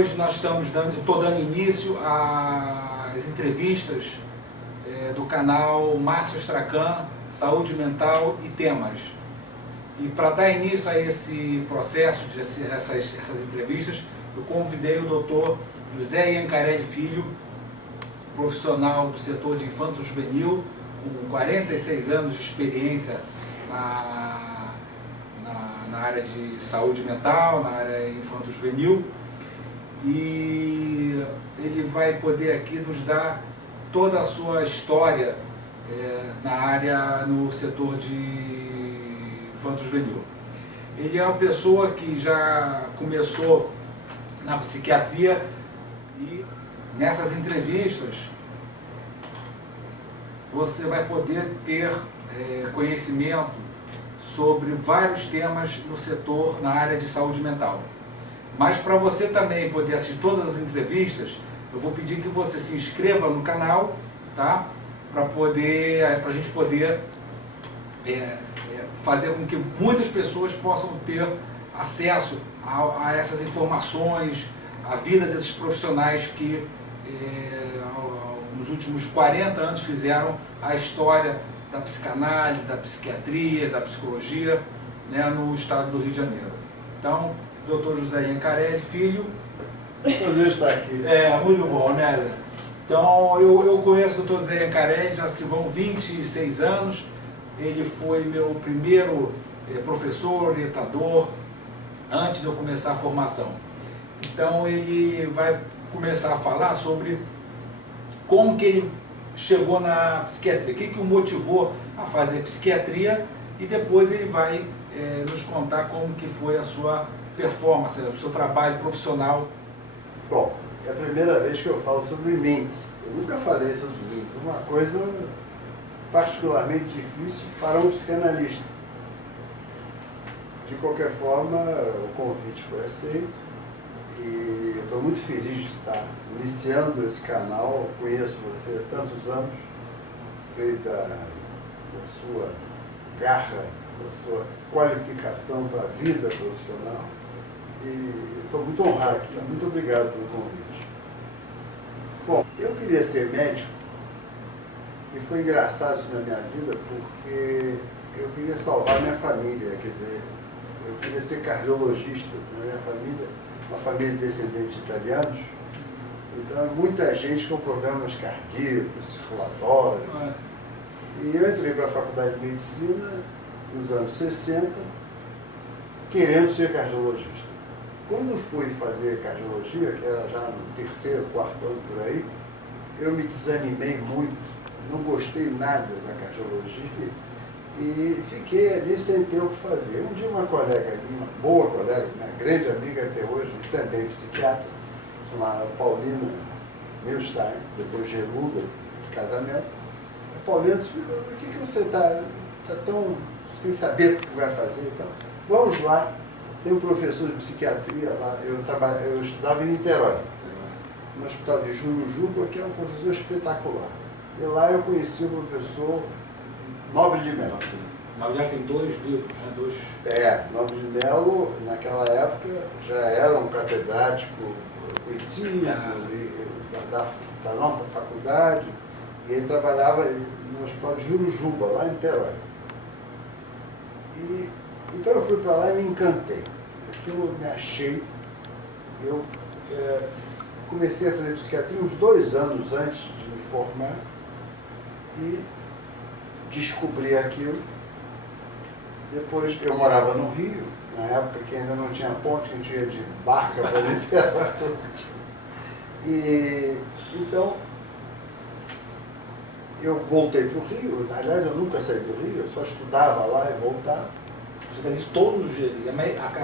hoje nós estou dando início às entrevistas do canal Márcio Stracan, Saúde Mental e Temas. E para dar início a esse processo, essas entrevistas, eu convidei o Dr. José Iancarelli Filho, profissional do setor de infanto-juvenil, com 46 anos de experiência na área de saúde mental, na área infanto-juvenil, e ele vai poder aqui nos dar toda a sua história na área, no setor de infanto-juvenil. Ele é uma pessoa que já começou na psiquiatria e nessas entrevistas você vai poder ter conhecimento sobre vários temas no setor, na área de saúde mental. Mas para você também poder assistir todas as entrevistas, eu vou pedir que você se inscreva no canal, tá? Para a gente poder fazer com que muitas pessoas possam ter acesso a essas informações, a vida desses profissionais que nos últimos 40 anos fizeram a história da psicanálise, da psiquiatria, da psicologia, né, no estado do Rio de Janeiro. Então, Dr. José Iancarelli Filho. Prazer estar aqui. Muito bom, né? Então, eu conheço o Dr. José Iancarelli, já se vão 26 anos. Ele foi meu primeiro professor, orientador, antes de eu começar a formação. Então, ele vai começar a falar sobre como que ele chegou na psiquiatria, o que o motivou a fazer psiquiatria, e depois ele vai nos contar como que foi a sua performance, o seu trabalho profissional. Bom, é a primeira vez que eu falo sobre mim. Eu nunca falei sobre mim. É uma coisa particularmente difícil para um psicanalista. De qualquer forma, o convite foi aceito e eu estou muito feliz de estar iniciando esse canal. Eu conheço você há tantos anos, sei da sua garra, da sua qualificação para a vida profissional. E estou muito honrado aqui. Muito obrigado pelo convite. Bom, eu queria ser médico e foi engraçado isso na minha vida porque eu queria salvar minha família, quer dizer, eu queria ser cardiologista na minha família, uma família descendente de italianos, então muita gente com problemas cardíacos, circulatórios. E eu entrei para a faculdade de medicina nos anos 60, querendo ser cardiologista. Quando fui fazer cardiologia, que era já no terceiro, quarto ano por aí, eu me desanimei muito, não gostei nada da cardiologia e fiquei ali sem ter o que fazer. Um dia uma colega minha, uma boa colega, minha grande amiga até hoje, também psiquiatra, chamada Paulina Milstein, depois Geluda, de casamento. A Paulina disse: por que você está tão sem saber o que vai fazer? Então, vamos lá. Tem um professor de psiquiatria lá, eu estudava em Niterói, no hospital de Jurujuba, que é um professor espetacular. E lá eu conheci o professor Nobre de Mello. Mas já tem 2 livros, né? Nobre de Mello, naquela época, já era um catedrático conhecido da nossa faculdade, e ele trabalhava no hospital de Jurujuba, lá em Niterói. Então eu fui para lá e me encantei. Aquilo eu me achei. Eu comecei a fazer psiquiatria uns 2 anos antes de me formar e descobri aquilo. Depois eu morava no Rio, na época que ainda não tinha ponte, que a gente ia de barca para Niterói todo dia. E então eu voltei para o Rio. Aliás, eu nunca saí do Rio, eu só estudava lá e voltava. Você faz isso todos os dias?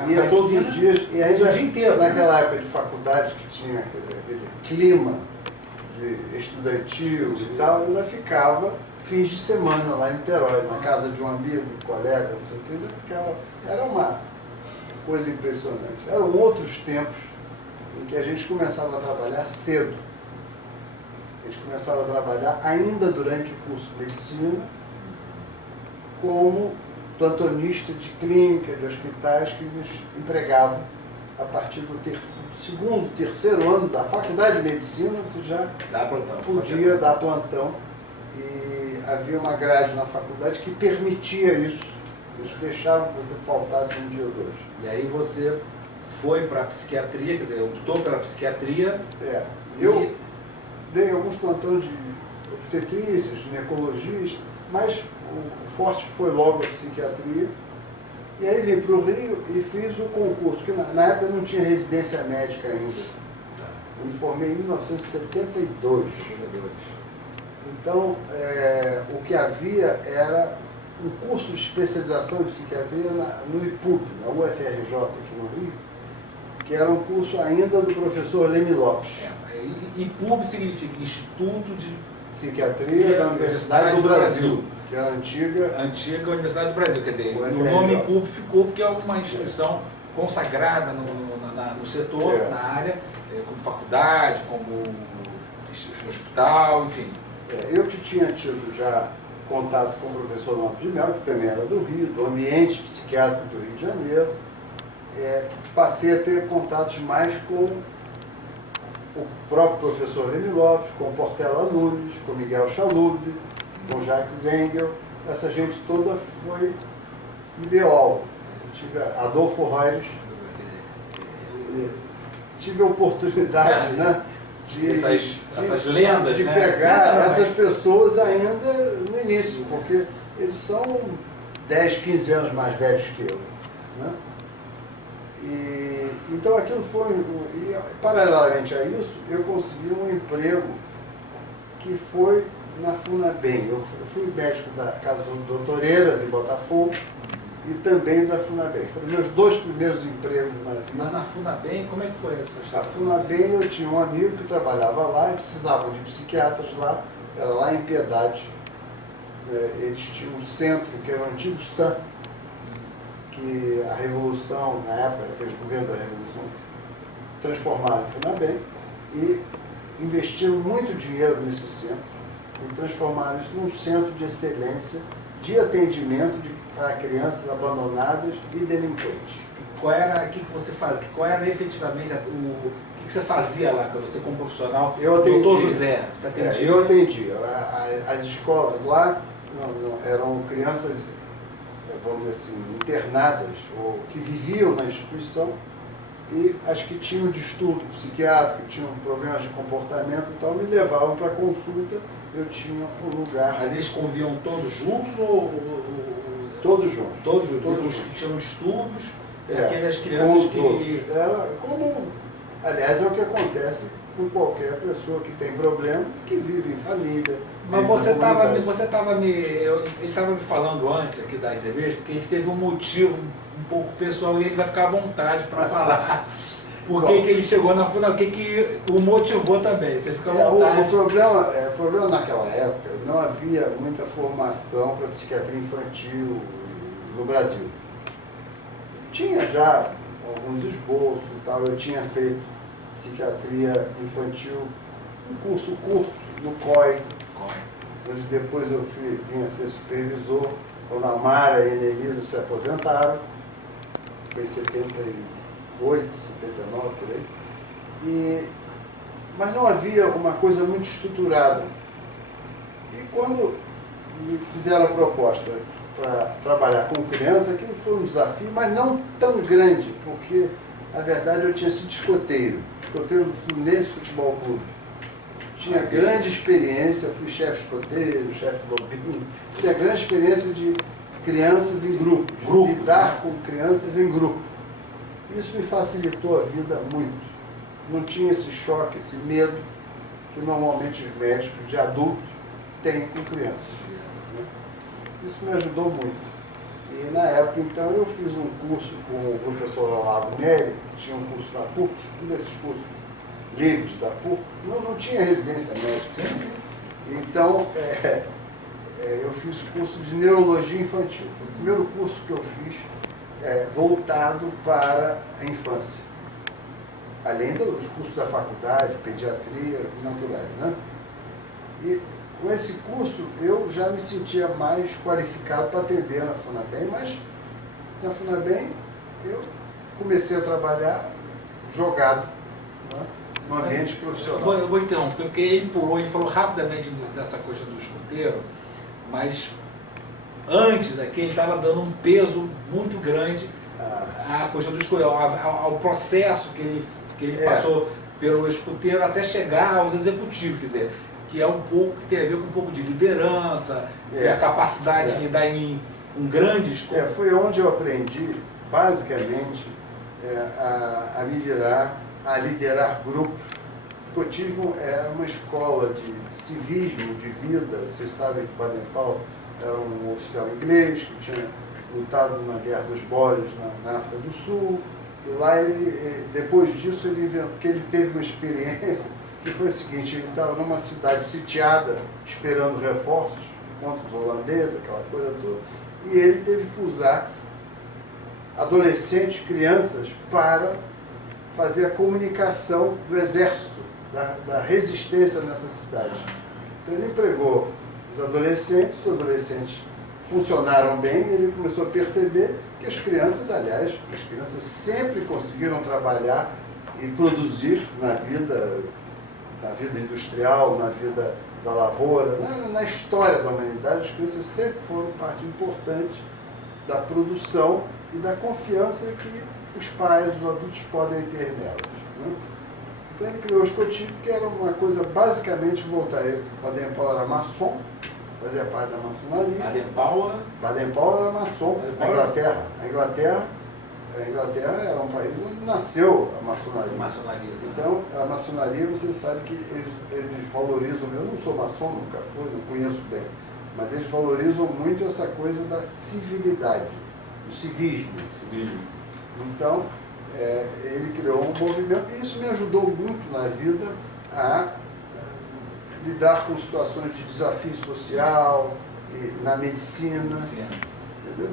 Ia todos os dias, e aí o dia inteiro, naquela época de faculdade que tinha aquele clima de estudantil e tal, eu ainda ficava fins de semana lá em Niterói, na casa de um amigo, um colega, não sei o que, eu ficava. Era uma coisa impressionante. Eram outros tempos em que a gente começava a trabalhar cedo. A gente começava a trabalhar ainda durante o curso de medicina como plantonista de clínica, de hospitais que nos empregavam a partir do segundo, terceiro ano da faculdade de medicina, você já podia dar plantão. E havia uma grade na faculdade que permitia isso. Eles deixavam que você faltasse um dia ou dois. E aí você foi para a psiquiatria, quer dizer, optou pela psiquiatria. Eu dei alguns plantões de obstetrícias, ginecologias, mas o forte foi logo a psiquiatria. E aí vim para o Rio e fiz o concurso, que na época não tinha residência médica ainda. Eu me formei em 1972. Então, o que havia era um curso de especialização de psiquiatria no IPUB, na UFRJ aqui no Rio, que era um curso ainda do professor Leme Lopes. IPUB significa Instituto de Psiquiatria da Universidade do Brasil, que era a antiga Universidade do Brasil. Quer dizer, UFRJ. o nome IPUB ficou porque é uma instituição consagrada no setor, na área, como faculdade, como hospital, enfim. Eu que tinha tido já contato com o professor Lopes de Mel, que também era do Rio, do ambiente psiquiátrico do Rio de Janeiro, passei a ter contatos mais com o próprio professor Leme Lopes, com Portela Nunes, com Miguel Chalub, com Jacques Engel. Essa gente toda foi ideal. Eu tive Adolfo Reures, tive a oportunidade, né, essas lendas, de né? pegar essas pessoas ainda no início, porque eles são 10, 15 anos mais velhos que eu, né? Então aquilo foi, e paralelamente a isso, eu consegui um emprego que foi na FUNABEM. Eu fui médico da Casa do Dr. Eiras, em Botafogo, e também da FUNABEM. Foram meus dois primeiros empregos na vida. Mas na FUNABEM, como é que foi essa história? A FUNABEM, eu tinha um amigo que trabalhava lá e precisavam de psiquiatras lá, era lá em Piedade. Eles tinham um centro, que era o antigo SAM, que a Revolução, na época, aqueles governos da Revolução, transformaram em FUNABEM e investiram muito dinheiro nesse centro e transformaram isso num centro de excelência de atendimento para crianças abandonadas e delinquentes. Qual era, o que você fazia? Qual era efetivamente o que você fazia lá, quando você como profissional? Eu atendi. Doutor José, você atendia? Eu atendi. As escolas lá eram crianças, vamos dizer assim, internadas, ou que viviam na instituição, e as que tinham distúrbio psiquiátrico, tinham problemas de comportamento e tal, me levavam para consulta, eu tinha um lugar. Mas eles conviviam todos juntos ou todos juntos. Todos juntos. Todos os juntos. que tinham estudos, aquelas crianças que... Todos. Era como, aliás, é o que acontece com qualquer pessoa que tem problema e que vive em família. Mas ele estava me falando antes aqui da entrevista que ele teve um motivo um pouco pessoal e ele vai ficar à vontade para falar. Por que ele chegou na FUNABEM, o que o motivou também, você fica à vontade. O problema naquela época, não havia muita formação para psiquiatria infantil no Brasil. Tinha já alguns esboços e tal, eu tinha feito psiquiatria infantil, um curso curto no COI, onde depois eu vim a ser supervisor, quando a Mara e a Enelisa se aposentaram, foi em 78, 79, por aí. Mas não havia uma coisa muito estruturada. E quando me fizeram a proposta para trabalhar com criança, aquilo foi um desafio, mas não tão grande, porque, na verdade, eu tinha sido escoteiro do Fluminense Futebol Clube. Tinha grande experiência, fui chefe escoteiro, chefe lobinho, tinha grande experiência de crianças em grupos, lidar com crianças em grupo. Isso me facilitou a vida muito. Não tinha esse choque, esse medo que normalmente os médicos de adulto têm com crianças. Isso me ajudou muito. E na época, então, eu fiz um curso com o professor Olavo Neri, que tinha um curso da PUC, um desses cursos livres da PUC, não tinha residência médica. Então, eu fiz curso de neurologia infantil. Foi o primeiro curso que eu fiz voltado para a infância. Além dos cursos da faculdade, pediatria, naturais, né? E com esse curso eu já me sentia mais qualificado para atender na FUNABEM, mas na FUNABEM eu comecei a trabalhar jogado, né, no ambiente profissional. Eu vou interromper, porque ele pulou e falou rapidamente dessa coisa do escoteiro, mas antes aqui ele estava dando um peso muito grande à coisa do escoteiro, ao processo que ele passou pelo escoteiro até chegar aos executivos, quer dizer, que é um pouco, que tem a ver com um pouco de liderança, a capacidade de lidar em um grande escoteiro. Foi onde eu aprendi, basicamente, a me virar, a liderar grupos. O escotismo era uma escola de civismo, de vida. Vocês sabem que Baden-Powell era um oficial inglês que tinha lutado na Guerra dos Boeres na África do Sul. E lá, depois disso, ele teve uma experiência que foi o seguinte: ele estava numa cidade sitiada, esperando reforços contra os holandeses, aquela coisa toda, e ele teve que usar adolescentes, crianças, para fazer a comunicação do exército, da resistência nessa cidade. Então ele empregou os adolescentes funcionaram bem, e ele começou a perceber que as crianças, aliás, as crianças sempre conseguiram trabalhar e produzir na vida industrial, na vida da lavoura, na história da humanidade. As crianças sempre foram parte importante da produção e da confiança que os pais, os adultos podem ter nelas, né? Então ele criou o escotismo, que era uma coisa basicamente voltada. Baden-Powell era maçom, fazia parte da maçonaria. Baden-Powell era maçom, na Inglaterra. A Inglaterra era um país onde nasceu a maçonaria. Então, a maçonaria, você sabe que eles valorizam, eu não sou maçom, nunca fui, não conheço bem, mas eles valorizam muito essa coisa da civilidade, do civismo. Então, ele criou um movimento, e isso me ajudou muito na vida a lidar com situações de desafio social, na medicina. Entendeu?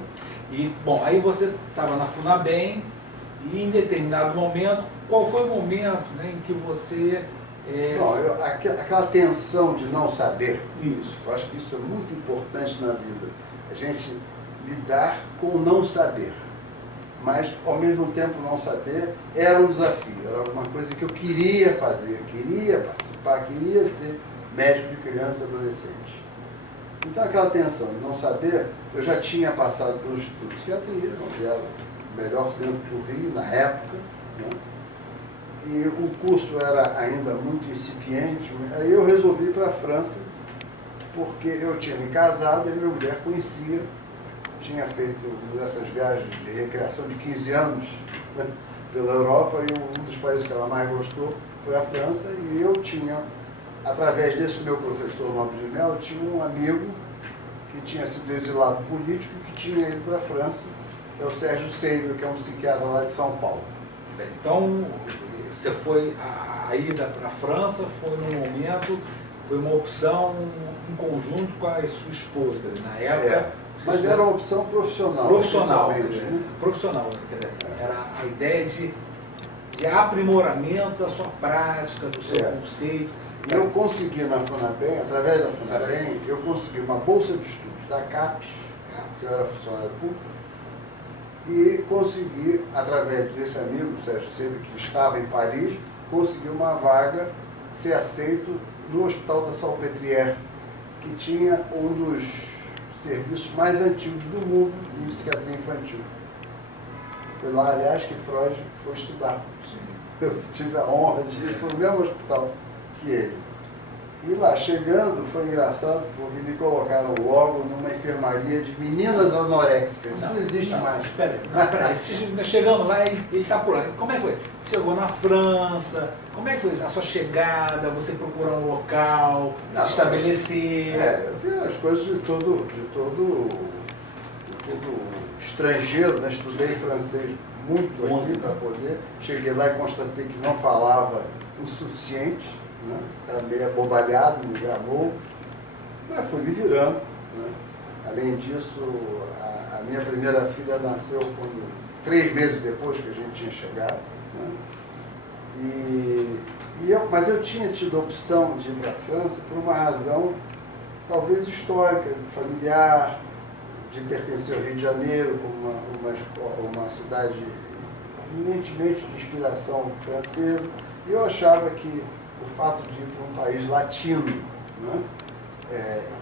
E, bom, aí você estava na FUNABEM e em determinado momento, qual foi o momento, né, em que você... aquela tensão de não saber, isso. Eu acho que isso é muito importante na vida, a gente lidar com o não saber, mas ao mesmo tempo não saber era um desafio, era uma coisa que eu queria fazer, eu queria participar, queria ser médico de criança e adolescente. Então aquela tensão de não saber, eu já tinha passado pelo Instituto de Psiquiatria, que era o melhor centro do Rio na época, né? E o curso era ainda muito incipiente. Aí eu resolvi ir para a França, porque eu tinha me casado e minha mulher conhecia, tinha feito essas viagens de recreação de 15 anos, né, pela Europa, e um dos países que ela mais gostou foi a França, e eu tinha, através desse meu professor Nobre de Melo, tinha um amigo que tinha sido exilado político, que tinha ido para a França, que é o Sérgio Seibel, que é um psiquiatra lá de São Paulo. Então, você foi, a ida para a França foi num momento, foi uma opção em conjunto com a sua esposa, na época. Mas era uma opção profissional. Profissional, era a ideia de aprimoramento da sua prática, do seu conceito. Eu consegui na FUNABEM, através da FUNABEM, eu consegui uma bolsa de estudos da CAPES, que eu era funcionário público, e consegui, através desse amigo, Sérgio Seibel, que estava em Paris, consegui uma vaga, ser aceito no Hospital da Salpêtrière, que tinha um dos serviços mais antigos do mundo em psiquiatria infantil. Foi lá, aliás, que Freud foi estudar. Eu tive a honra de ir para o mesmo hospital que ele. E lá, chegando, foi engraçado, porque me colocaram logo numa enfermaria de meninas anoréxicas. Isso não existe mais. Peraí, chegando lá, ele está por lá. Como é que foi? Chegou na França, como é que foi a sua chegada, você procurar um local, se estabelecer? Eu vi as coisas de todo estrangeiro, né? Estudei francês muito aqui para poder. Cheguei lá e constatei que não falava o suficiente, né? Era meio abobalhado, no lugar novo, mas fui me virando, né? Além disso, a minha primeira filha nasceu 3 meses depois que a gente tinha chegado, né? Mas eu tinha tido a opção de ir para a França por uma razão talvez histórica, familiar, de pertencer ao Rio de Janeiro, como uma cidade eminentemente de inspiração francesa, e eu achava que o fato de ir para um país latino, né,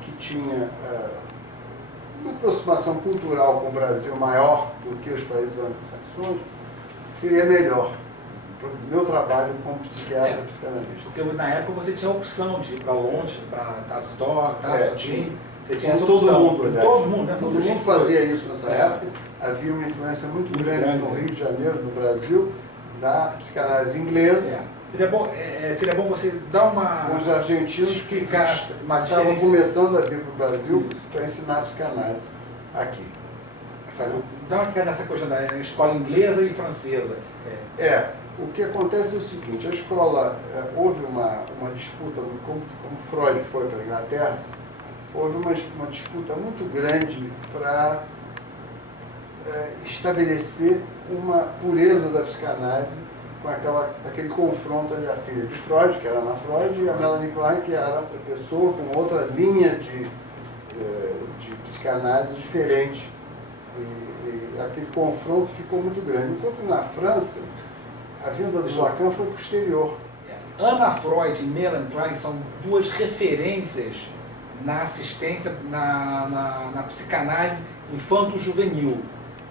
que tinha uma aproximação cultural com o Brasil maior do que os países anglo-saxônicos, seria melhor para o meu trabalho como psiquiatra e psicanalista. Porque na época você tinha a opção de ir para Londres, para Tavistock, Tinha. Você tinha essa todo opção. mundo, aliás. Todo mundo, né? Todo mundo fazia isso nessa época. Havia uma influência muito grande no Rio de Janeiro, no Brasil, da psicanálise inglesa. Seria bom você dar uma... Os argentinos que estavam começando a vir para o Brasil para ensinar psicanálise aqui. Dá uma explicada nessa coisa da escola inglesa e francesa. O que acontece é o seguinte, a escola, houve uma disputa, como Freud foi para a Inglaterra, houve uma disputa muito grande para estabelecer uma pureza da psicanálise com aquele confronto entre a filha de Freud, que era Ana Freud, e a Melanie Klein, que era outra pessoa com outra linha de psicanálise diferente. E aquele confronto ficou muito grande. Enquanto na França, a vinda do Lacan foi posterior. Ana Freud e Melanie Klein são duas referências na assistência, na psicanálise infanto-juvenil.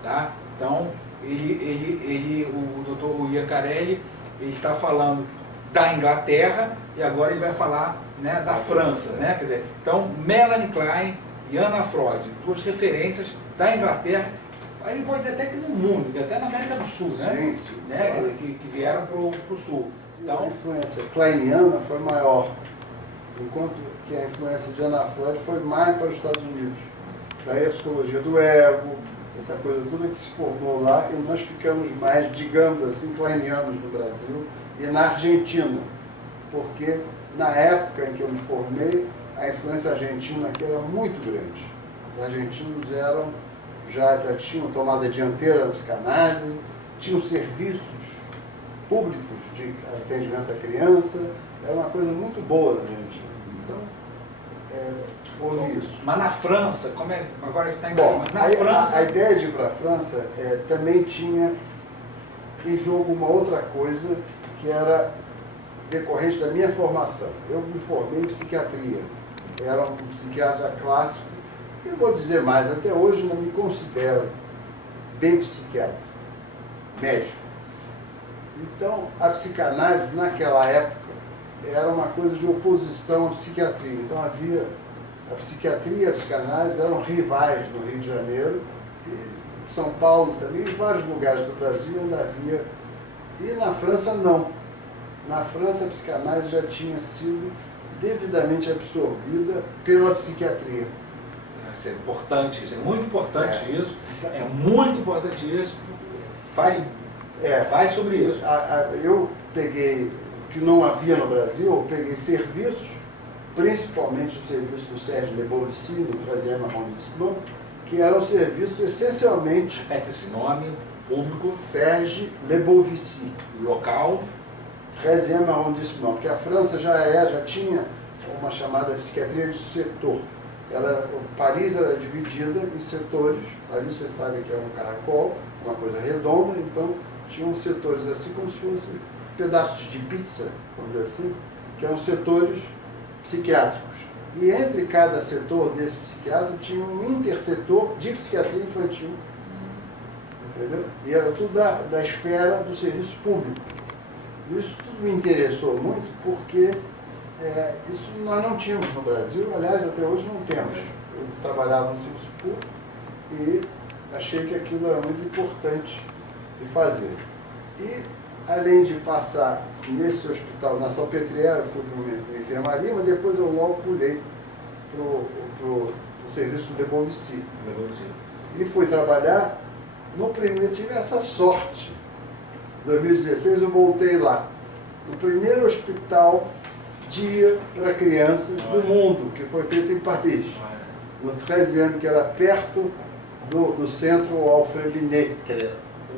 Tá? Então, o Dr. Iancarelli, ele está falando da Inglaterra e agora ele vai falar, né, da França. Né? Quer dizer, então, Melanie Klein e Ana Freud, duas referências da Inglaterra, a gente pode dizer até que no mundo, até na América do Sul, né? Sim, Quer dizer, que vieram para o Sul. Então, a influência kleiniana foi maior, enquanto que a influência de Ana Freud foi mais para os Estados Unidos. Daí a psicologia do ego, essa coisa toda que se formou lá, e nós ficamos mais, digamos assim, kleinianos no Brasil e na Argentina, porque na época em que eu me formei, a influência argentina aqui era muito grande. Os argentinos já tinham tomado a dianteira na psicanálise, tinham serviços públicos de atendimento à criança, era uma coisa muito boa na Argentina. Então, houve isso. Mas na França, como é? Agora você está em França... A ideia de ir para a França também tinha em jogo uma outra coisa que era decorrente da minha formação. Eu me formei em psiquiatria, era um psiquiatra clássico, e vou dizer mais, até hoje não me considero bem psiquiatra, médico. Então, a psicanálise, naquela época, era uma coisa de oposição à psiquiatria. Então, havia a psiquiatria e a psicanálise eram rivais no Rio de Janeiro, e São Paulo também, em vários lugares do Brasil ainda havia. E na França, não. Na França, a psicanálise já tinha sido devidamente absorvida pela psiquiatria. Isso é importante, isso é muito importante isso. É muito importante isso. Fale sobre isso. Eu peguei, que não havia no Brasil, eu peguei serviços, principalmente o serviço do Serge Lebovici, no 13e arrondissement, que eram serviços essencialmente... Repete esse nome, público. Serge Lebovici. Local. 13e arrondissement, porque a França já tinha uma chamada psiquiatria de setor. Paris era dividida em setores. Paris, você sabe que é um caracol, uma coisa redonda, então tinham setores assim como se fossem pedaços de pizza, vamos dizer assim, que eram setores psiquiátricos. E entre cada setor desse psiquiatra tinha um intersetor de psiquiatria infantil. Entendeu? E era tudo da esfera do serviço público. Isso tudo me interessou muito porque isso nós não tínhamos no Brasil, aliás, até hoje não temos. Eu trabalhava no serviço público e achei que aquilo era muito importante de fazer. E, além de passar nesse hospital, na Salpêtrière, eu fui para uma enfermaria, mas depois eu logo pulei para o serviço de Lebovici. E fui trabalhar, no primeiro, tive essa sorte. Em 2016 eu voltei lá, no primeiro hospital dia para crianças do mundo, que foi feito em Paris, no 13e, que era perto do centro Alfred Binet.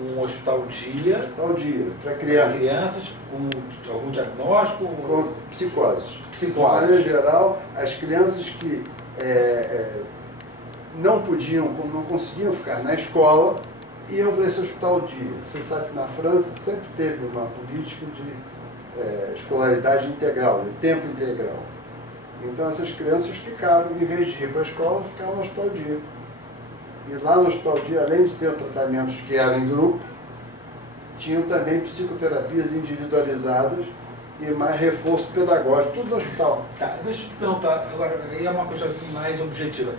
Um hospital dia para crianças. Crianças com algum diagnóstico? Com psicoses. De Psicoses. geral, as crianças que não conseguiam ficar na escola, iam para esse hospital dia. Você sabe que na França sempre teve uma política de escolaridade integral, de tempo integral. Então essas crianças ficavam, em vez de ir para a escola, ficavam no hospital dia. E lá no hospital dia, além de ter tratamentos que eram em grupo, tinham também psicoterapias individualizadas e mais reforço pedagógico, tudo no hospital. Tá, deixa eu te perguntar, agora, é uma coisa assim mais objetiva.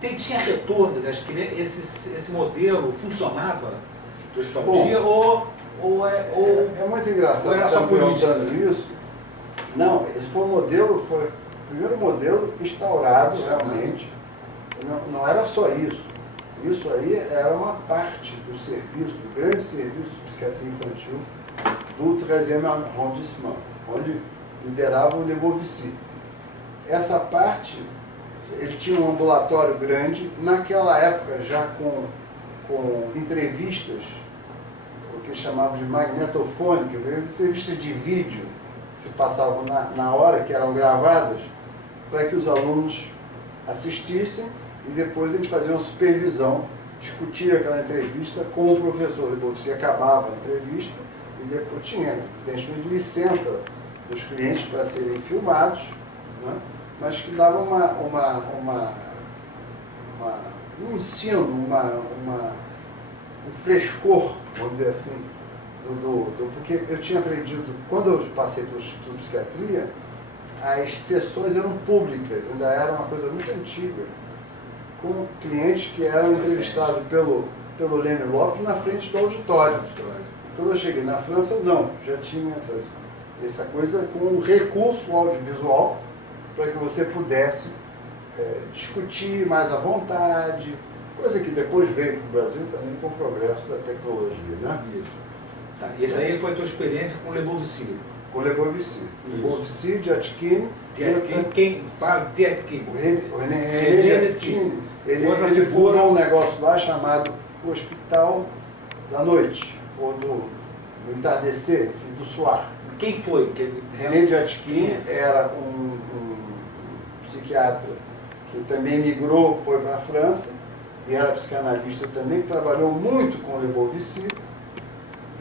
Tinha retorno das crianças, esse modelo funcionava do hospital dia é muito engraçado estar perguntando isso. Não, esse foi o modelo, foi o primeiro modelo instaurado realmente. Não era só isso. Isso aí era uma parte do serviço, do grande serviço de psiquiatria infantil do 13e arrondissement, onde liderava o Lebovici. Essa parte, ele tinha um ambulatório grande, naquela época já com entrevistas, o que chamavam de magnetofônicas, entrevistas de vídeo, que se passavam na hora, que eram gravadas, para que os alunos assistissem e depois eles faziam uma supervisão, discutia aquela entrevista com o professor. Depois você acabava a entrevista e depois tinha, evidentemente, licença dos clientes para serem filmados, né? Mas que dava um ensino, um frescor, vamos dizer assim, porque eu tinha aprendido, quando eu passei pelo Instituto de Psiquiatria, as sessões eram públicas, ainda era uma coisa muito antiga, com clientes que eram entrevistados pelo Leme Lopes na frente do auditório. Quando eu cheguei na França, não, já tinha essa coisa com o recurso audiovisual para que você pudesse discutir mais à vontade, coisa que depois veio para o Brasil também com o progresso da tecnologia, né? Isso. Tá. E essa aí foi a tua experiência com o Lebovici? Com o Lebovici. Lebovici, Deatchine. Quem fala Deatchine? O René Deatchine. Ele fundou um negócio lá chamado Hospital da Noite, ou do entardecer, enfim, do soir. Quem foi? René Deatchine era um psiquiatra que também migrou, foi para a França, e era psicanalista também, que trabalhou muito com o Lebovici,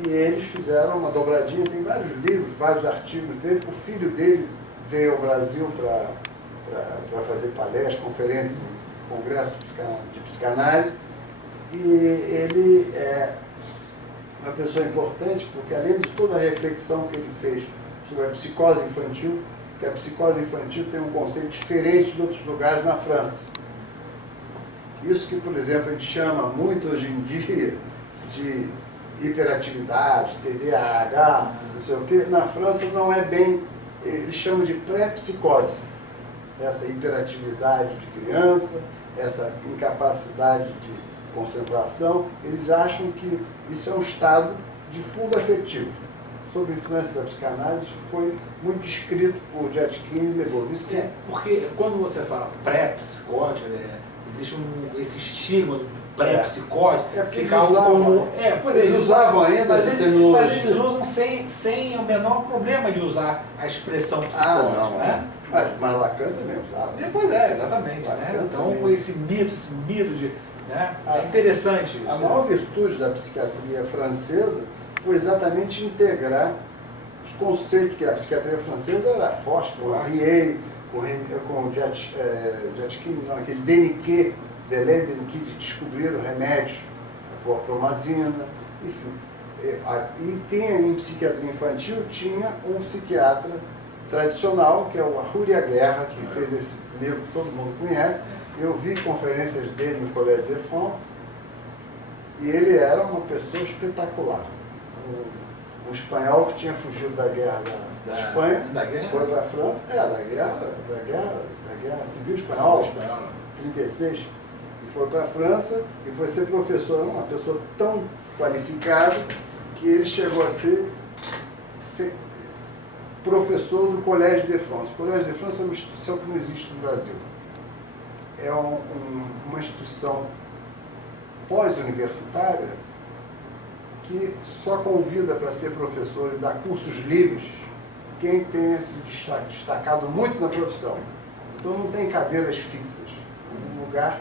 e eles fizeram uma dobradinha, tem vários livros, vários artigos dele. O filho dele veio ao Brasil para fazer palestras, conferências, congressos de psicanálise, e ele é uma pessoa importante, porque além de toda a reflexão que ele fez sobre a psicose infantil, que a psicose infantil tem um conceito diferente de outros lugares na França. Isso que, por exemplo, a gente chama muito hoje em dia de hiperatividade, TDAH, não sei o quê, na França não é bem, eles chamam de pré-psicose. Essa hiperatividade de criança, essa incapacidade de concentração, eles acham que isso é um estado de fundo afetivo. Sob a influência da psicanálise, foi muito descrito por Deatchine e Lebovici. Porque quando você fala pré-psicótico, existe esse estigma do pré-psicótico, fica algo como... eles usavam ainda essa tecnologia. Mas eles usam sem o menor problema de usar a expressão psicótica, né? Mas Lacan também usava. Pois exatamente. Né? Então, com esse mito de... Né? É interessante isso. A maior virtude da psiquiatria francesa foi exatamente integrar os conceitos, que a psiquiatria francesa era forte, com o Rieu, com o Deatchine, aquele Deniquet, Deleuze, que descobriram remédios, a clorpromazina, enfim. E em psiquiatria infantil tinha um psiquiatra tradicional, que é o Arruria Guerra, que fez esse livro que todo mundo conhece. Eu vi conferências dele no Collège de France, e ele era uma pessoa espetacular. Um espanhol que tinha fugido da guerra da Espanha, foi para a França, da guerra civil espanhola, 36, e foi para a França e foi ser professor, uma pessoa tão qualificada que ele chegou a ser professor do Collège de France. O Collège de France é uma instituição que não existe no Brasil. É uma instituição pós-universitária que só convida para ser professor e dar cursos livres quem tenha se destacado muito na profissão. Então não tem cadeiras fixas. Um lugar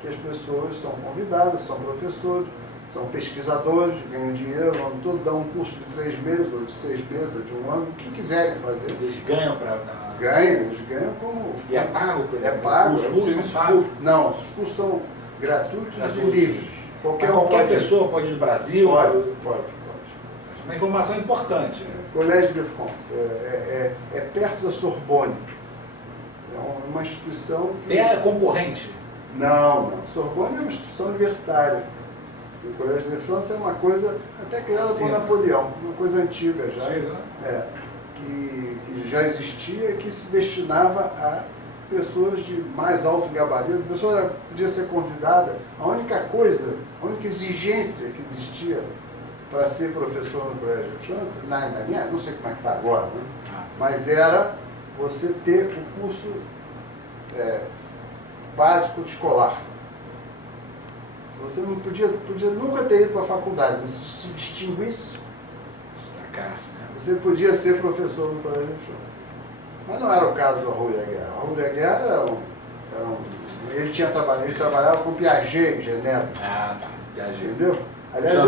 que as pessoas são convidadas, são professores, são pesquisadores, ganham dinheiro o ano todo, dão um curso de 3 meses, ou de 6 meses, ou de 1 ano, o que quiserem fazer. Eles ganham para... Ganham, eles ganham como... E é pago, por exemplo? É pago. Os cursos são pagos? Não, os cursos são gratuitos e livres. Qualquer pessoa pode ir do Brasil? Pode. Uma informação importante. Collège de France, é perto da Sorbonne. É uma instituição que... É concorrente? Não. Sorbonne é uma instituição universitária. O Collège de France é uma coisa até criada por Napoleão, uma coisa antiga já. Que já existia e que se destinava a pessoas de mais alto gabarito. A pessoa podia ser convidada. A única exigência que existia para ser professor no Collège de France, na minha, não sei como é que está agora, né? Mas era você ter o curso básico de escolar. Você não podia nunca ter ido para a faculdade, mas se distinguisse, você podia ser professor no Collège de France. Mas não era o caso do Raoul Daguerre. O Raoul Daguerre ele trabalhava com Piaget em Genebra. Piaget. Entendeu? Aliás,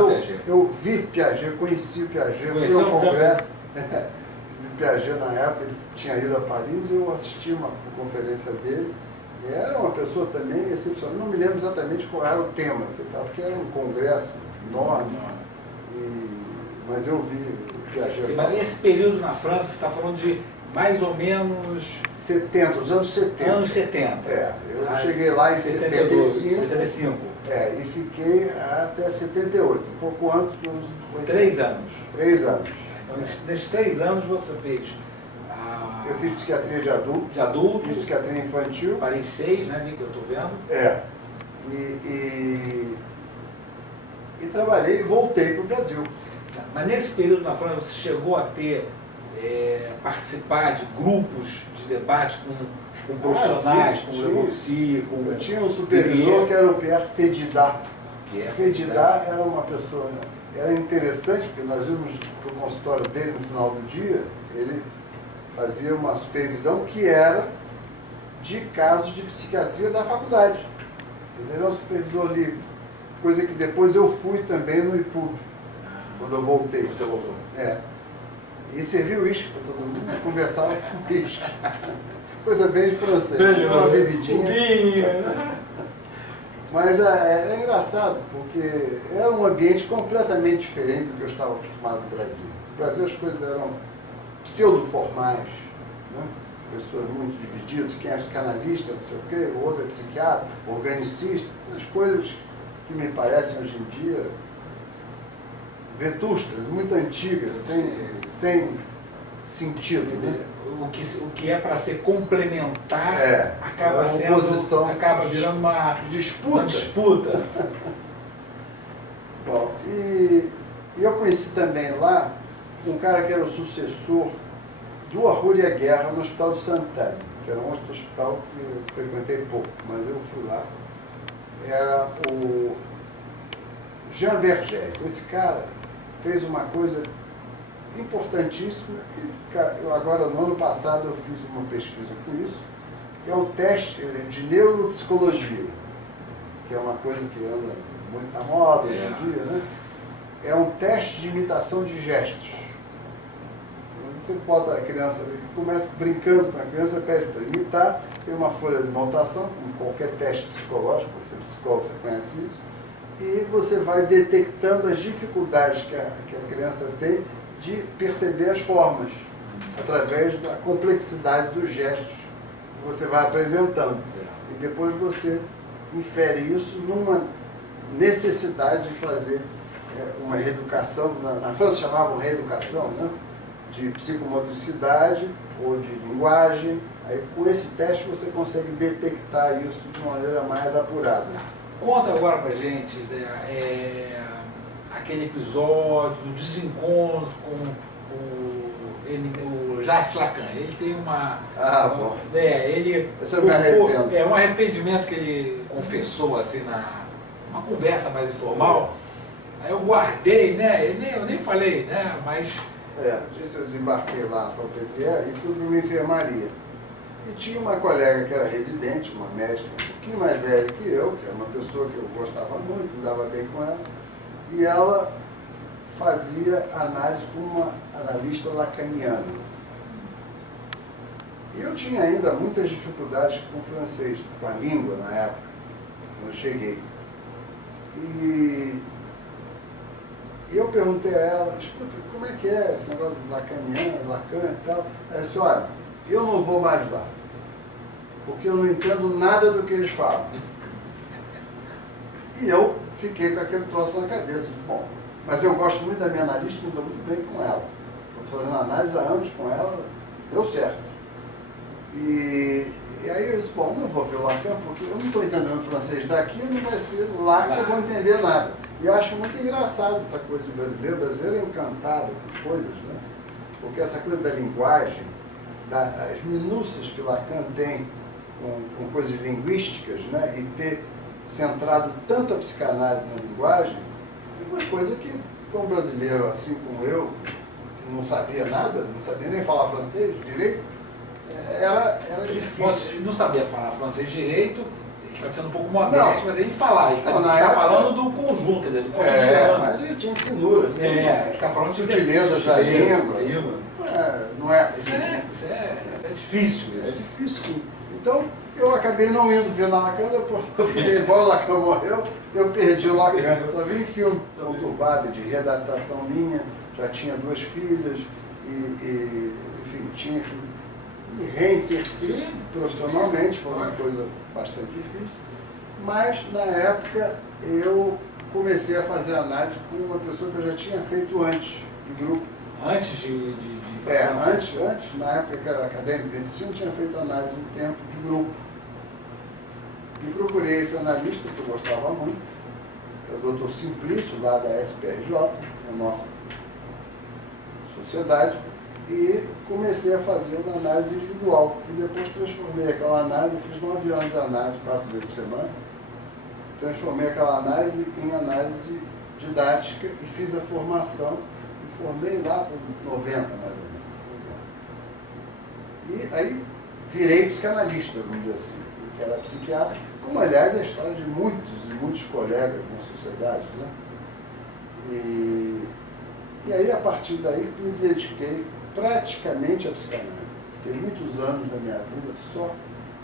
eu vi Piaget, conheci o Piaget, fui a um congresso de Piaget na época, ele tinha ido a Paris e eu assisti uma conferência dele. E era uma pessoa também excepcional, não me lembro exatamente qual era o tema, porque era um congresso enorme, mas eu vi o Piaget. Sim, mas nesse período na França, você está falando de mais ou menos... 70, os anos 70. Anos 70. Eu cheguei lá em 75. E fiquei até 78, um pouco antes dos 80. 3 anos. 3 anos. Então, nesses 3 anos você fez... Eu fiz psiquiatria de adulto. Fiz psiquiatria infantil. Paris 6, né, que eu estou vendo. E trabalhei e voltei para o Brasil. Mas nesse período na França você chegou a ter, participar de grupos de debate com profissionais, com Le Boursier, com... Eu tinha um supervisor que era o Pierre Fedidat. Fedidat era uma pessoa... Era interessante, porque nós íamos para o consultório dele no final do dia, ele fazia uma supervisão que era de casos de psiquiatria da faculdade. Ele era um supervisor livre. Coisa que depois eu fui também no IPUB, quando eu voltei. Você voltou? E serviu uísque para todo mundo, conversava com uísque. Coisa bem de francês, uma bebidinha. Mas era engraçado, porque era um ambiente completamente diferente do que eu estava acostumado no Brasil. No Brasil as coisas eram pseudo-formais, né? Pessoas muito divididas, quem é psicanalista, não sei o quê, o outro é psiquiatra, organicista, as coisas que me parecem hoje em dia vetustas, muito antigas, sem sentido. Né? O que é para ser complementar acaba virando uma disputa. Bom, e eu conheci também lá um cara que era o sucessor do Raoul Daguerre no Hospital de Santana, que era um outro hospital que eu frequentei pouco, mas eu fui lá. Era o Jean Vergès. Esse cara fez uma coisa importantíssima, que agora no ano passado eu fiz uma pesquisa com isso, que é um teste de neuropsicologia, que é uma coisa que anda muito na moda hoje em dia, né? É um teste de imitação de gestos. Você bota a criança, começa brincando com a criança, pede para imitar, tem uma folha de anotação, como qualquer teste psicológico, você é psicólogo, você conhece isso, e você vai detectando as dificuldades que a criança tem de perceber as formas, através da complexidade dos gestos que você vai apresentando. E depois você infere isso numa necessidade de fazer uma reeducação, na França chamavam reeducação, né? De psicomotricidade ou de linguagem. Aí com esse teste você consegue detectar isso de uma maneira mais apurada. Conta agora pra gente, Zé, aquele episódio do desencontro com o Jacques Lacan. Ele tem uma... bom. Esse eu me arrependo. Um arrependimento que ele confessou assim numa conversa mais informal. Aí eu guardei, né? Eu nem falei, né? Mas... eu desembarquei lá em Salpêtrière e fui para uma enfermaria. E tinha uma colega que era residente, uma médica um pouquinho mais velha que eu, que era uma pessoa que eu gostava muito, me dava bem com ela, e ela fazia análise como uma analista lacaniana. E eu tinha ainda muitas dificuldades com o francês, com a língua na época, quando eu cheguei. E eu perguntei a ela, escuta, como é que é esse negócio de lacaniano, Lacan e tal? Ela disse, olha, eu não vou mais lá, porque eu não entendo nada do que eles falam. E eu fiquei com aquele troço na cabeça. Bom, mas eu gosto muito da minha analista, me dou muito bem com ela. Estou fazendo análise há anos com ela, deu certo. E aí eu disse, bom, não vou ver o Lacan, porque eu não estou entendendo francês daqui, não vai ser lá que eu vou entender nada. E eu acho muito engraçado essa coisa de brasileiro. O brasileiro é encantado com coisas, né? Porque essa coisa da linguagem, das minúcias que Lacan tem com coisas linguísticas, né? E ter centrado tanto a psicanálise na linguagem, é uma coisa que um brasileiro assim como eu, que não sabia nada, não sabia nem falar francês direito, era difícil. Ele não sabia falar francês direito, ele está sendo um pouco modesto, mas ele fala, ele está falando do conjunto, quer dizer, do conjunto. Mas ele tinha finura, ele está falando de sutileza da língua. Não é assim. Isso é difícil. É difícil, sim. Então, eu acabei não indo ver na Lacan, depois eu fiquei embora, o Lacan morreu, eu perdi o Lacan. Só vi em filme conturbado de readaptação minha, já tinha 2 filhas, e enfim, tinha que me reinserir profissionalmente, foi uma coisa bastante difícil. Mas, na época, eu comecei a fazer análise com uma pessoa que eu já tinha feito antes, de grupo. Antes de antes, na época que era acadêmico de medicina, tinha feito análise um tempo de grupo. E procurei esse analista que eu gostava muito, é o Dr. Simplício, lá da SPRJ, a nossa sociedade, e comecei a fazer uma análise individual. E depois transformei aquela análise, fiz 9 anos de análise, 4 vezes por semana, transformei aquela análise em análise didática e fiz a formação, me formei lá por 90, mais ou menos. E aí virei psicanalista, vamos dizer assim, que era psiquiatra, como aliás é a história de muitos e muitos colegas na sociedade, né? E aí, a partir daí, me dediquei praticamente à psicanálise. Fiquei muitos anos da minha vida só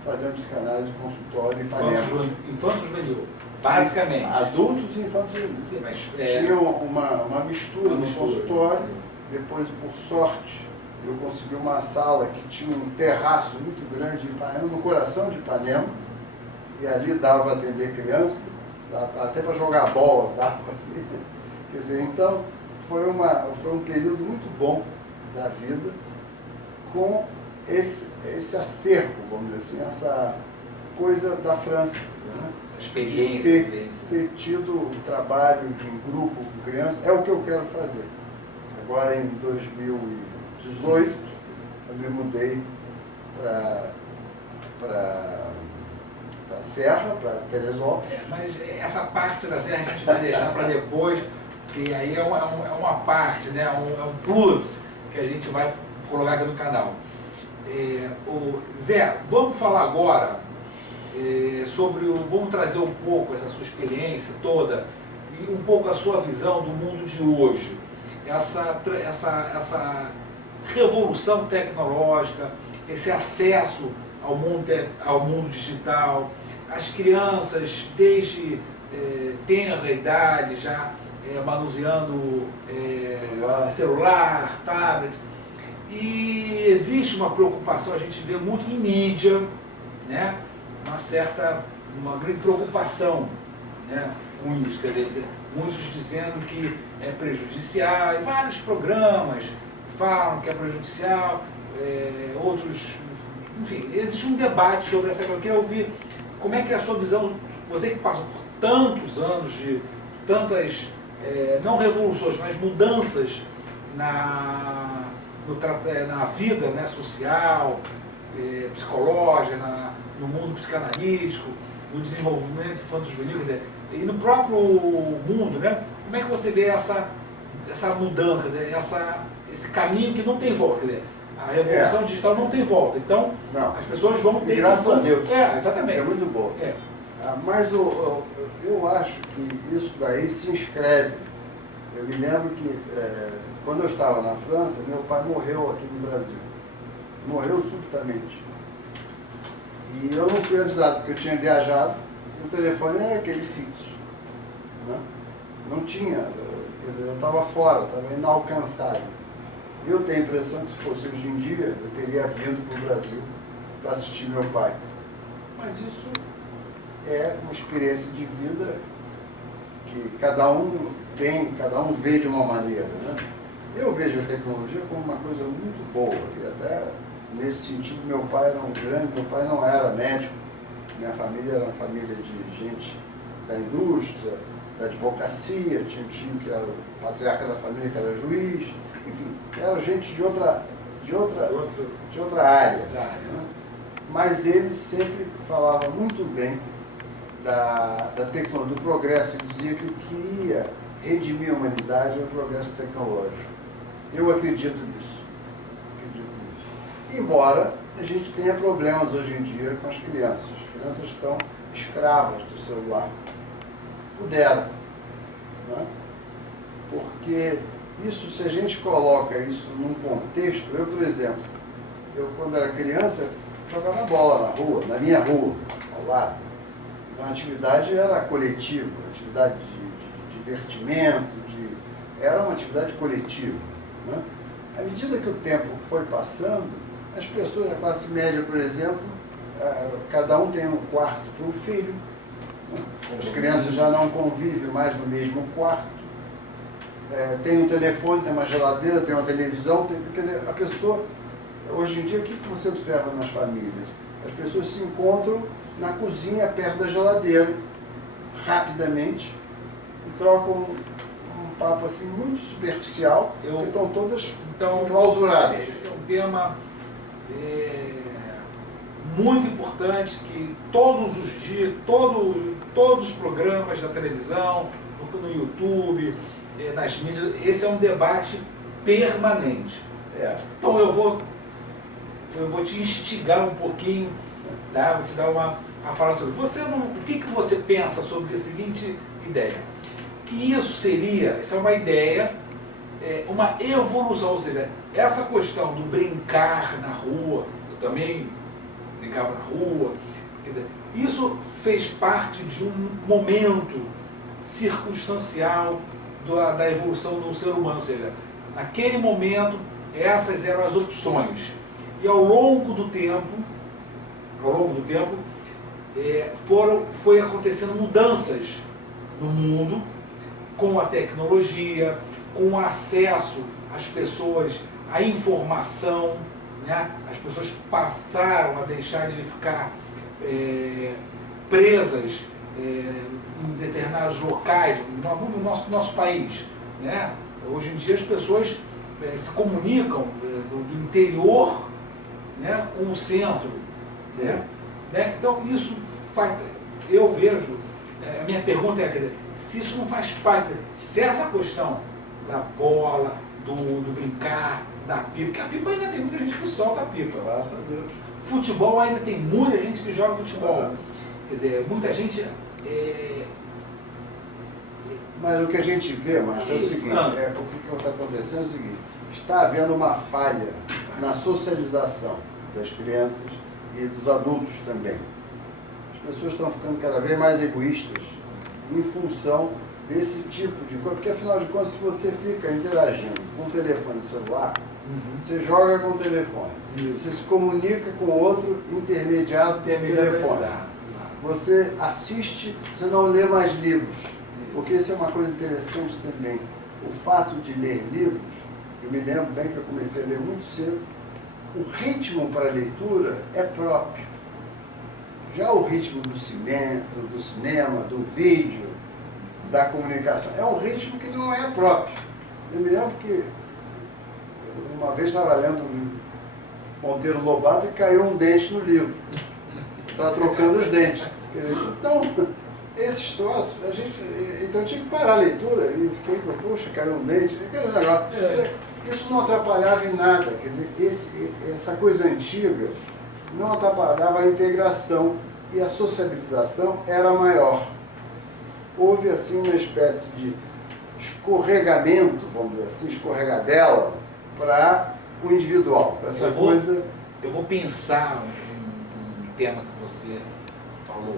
fazendo psicanálise, consultório e panela. Infanto-juvenil, basicamente. Adultos e infanto-juvenil. Sim, mas tinha uma mistura no consultório, depois, por sorte, eu consegui uma sala que tinha um terraço muito grande em Ipanema, no coração de Ipanema, e ali dava para atender criança, até para jogar bola, dava. Quer dizer, então, foi um período muito bom da vida, com esse acervo, vamos dizer assim, essa coisa da França. Né? Essa experiência. Ter tido um trabalho em grupo com crianças, é o que eu quero fazer. Agora, em 2018, eu me mudei para Serra, para Teresópolis. Mas essa parte da Serra a gente vai deixar para depois, porque aí é uma parte, né? É um plus que a gente vai colocar aqui no canal. Zé, vamos falar agora sobre vamos trazer um pouco essa sua experiência toda e um pouco a sua visão do mundo de hoje. Essa revolução tecnológica, esse acesso ao mundo digital, as crianças desde tenra idade já manuseando celular, tablet. E existe uma preocupação, a gente vê muito em mídia, né? Uma grande preocupação, né, com isso, quer dizer, muitos dizendo que é prejudicial, e vários programas falam que é prejudicial, outros, enfim, existe um debate sobre essa coisa. Eu queria ouvir como é que é a sua visão, você que passou por tantos anos de tantas, não revoluções, mas mudanças na vida, né, social, psicológica, no mundo psicanalítico, no desenvolvimento infanto-juvenil, quer dizer, e no próprio mundo, né? Como é que você vê essa mudança, quer dizer, esse caminho que não tem volta, quer dizer, a revolução digital não tem volta, então não. As pessoas vão ter Graças a Deus. Exatamente. É muito bom. Mas eu acho que isso daí se inscreve. Eu me lembro que, quando eu estava na França, meu pai morreu aqui no Brasil. Morreu subitamente. E eu não fui avisado, porque eu tinha viajado, e o telefone era aquele fixo. Né? Não tinha, quer dizer, eu estava fora, estava inalcançável. Eu tenho a impressão que se fosse hoje em dia, eu teria vindo para o Brasil para assistir meu pai. Mas isso é uma experiência de vida que cada um tem, cada um vê de uma maneira. Né? Eu vejo a tecnologia como uma coisa muito boa, e até nesse sentido meu pai era um grande, meu pai não era médico, minha família era uma família de gente da indústria, da advocacia, tinha um tio que era o patriarca da família, que era juiz, enfim, era gente de outra área. Né? Mas ele sempre falava muito bem da tecnologia, do progresso. Ele dizia que o que queria redimir a humanidade era o progresso tecnológico. Eu acredito nisso. Embora a gente tenha problemas hoje em dia com as crianças. As crianças estão escravas do celular. Puderam. Né? Porque isso, se a gente coloca isso num contexto, eu, por exemplo, quando era criança, jogava bola na rua, na minha rua, ao lado. Então a atividade era coletiva, atividade de divertimento, era uma atividade coletiva. Né? À medida que o tempo foi passando, as pessoas, a classe média, por exemplo, cada um tem um quarto para o filho, né? As crianças já não convivem mais no mesmo quarto. Tem um telefone, tem uma geladeira, tem uma televisão, quer dizer, a pessoa, hoje em dia, o que você observa nas famílias? As pessoas se encontram na cozinha, perto da geladeira, rapidamente, e trocam um papo assim muito superficial, porque estão todas enclausuradas. Esse é um tema muito importante, que todos os dias, todos os programas da televisão, no YouTube, nas mídias, esse é um debate permanente. Então eu vou te instigar um pouquinho, tá? Vou te dar a falar sobre o que você pensa sobre a seguinte ideia, que isso é uma ideia, uma evolução, ou seja, essa questão do brincar na rua, eu também brincava na rua, quer dizer, isso fez parte de um momento circunstancial da evolução do ser humano, ou seja, naquele momento essas eram as opções, e ao longo do tempo foi acontecendo mudanças no mundo, com a tecnologia, com o acesso às pessoas à informação, né? As pessoas passaram a deixar de ficar presas em determinados locais, no nosso país. Né? Hoje em dia as pessoas se comunicam do interior, né, com o centro. Né? Então isso faz, eu vejo, a minha pergunta é, se isso não faz parte, se essa questão da bola, do brincar, da pipa, porque a pipa ainda tem muita gente que solta a pipa. Graças a Deus. Futebol ainda tem muita gente que joga futebol. Quer dizer, muita gente... Mas o que a gente vê, Marcelo, é o seguinte, o que está acontecendo é o seguinte, está havendo uma falha na socialização das crianças e dos adultos também. As pessoas estão ficando cada vez mais egoístas em função desse tipo de coisa, porque afinal de contas, se você fica interagindo com o telefone celular, você joga com o telefone, você se comunica com o outro intermediado pelo telefone, você assiste, você não lê mais livros, porque isso é uma coisa interessante também. O fato de ler livros, eu me lembro bem que eu comecei a ler muito cedo, o ritmo para a leitura é próprio. Já o ritmo do cinema, do vídeo, da comunicação, é um ritmo que não é próprio. Eu me lembro que uma vez estava lendo Monteiro Lobato e caiu um dente no livro. Estava trocando os dentes. Então, esses troços, então eu tive que parar a leitura e fiquei, poxa, caiu um dente, aquele negócio. Isso não atrapalhava em nada, quer dizer, essa coisa antiga não atrapalhava a integração e a sociabilização era maior. Houve assim uma espécie de escorregamento, vamos dizer assim, escorregadela para o individual, para essa coisa. Eu vou pensar um tema que você falou,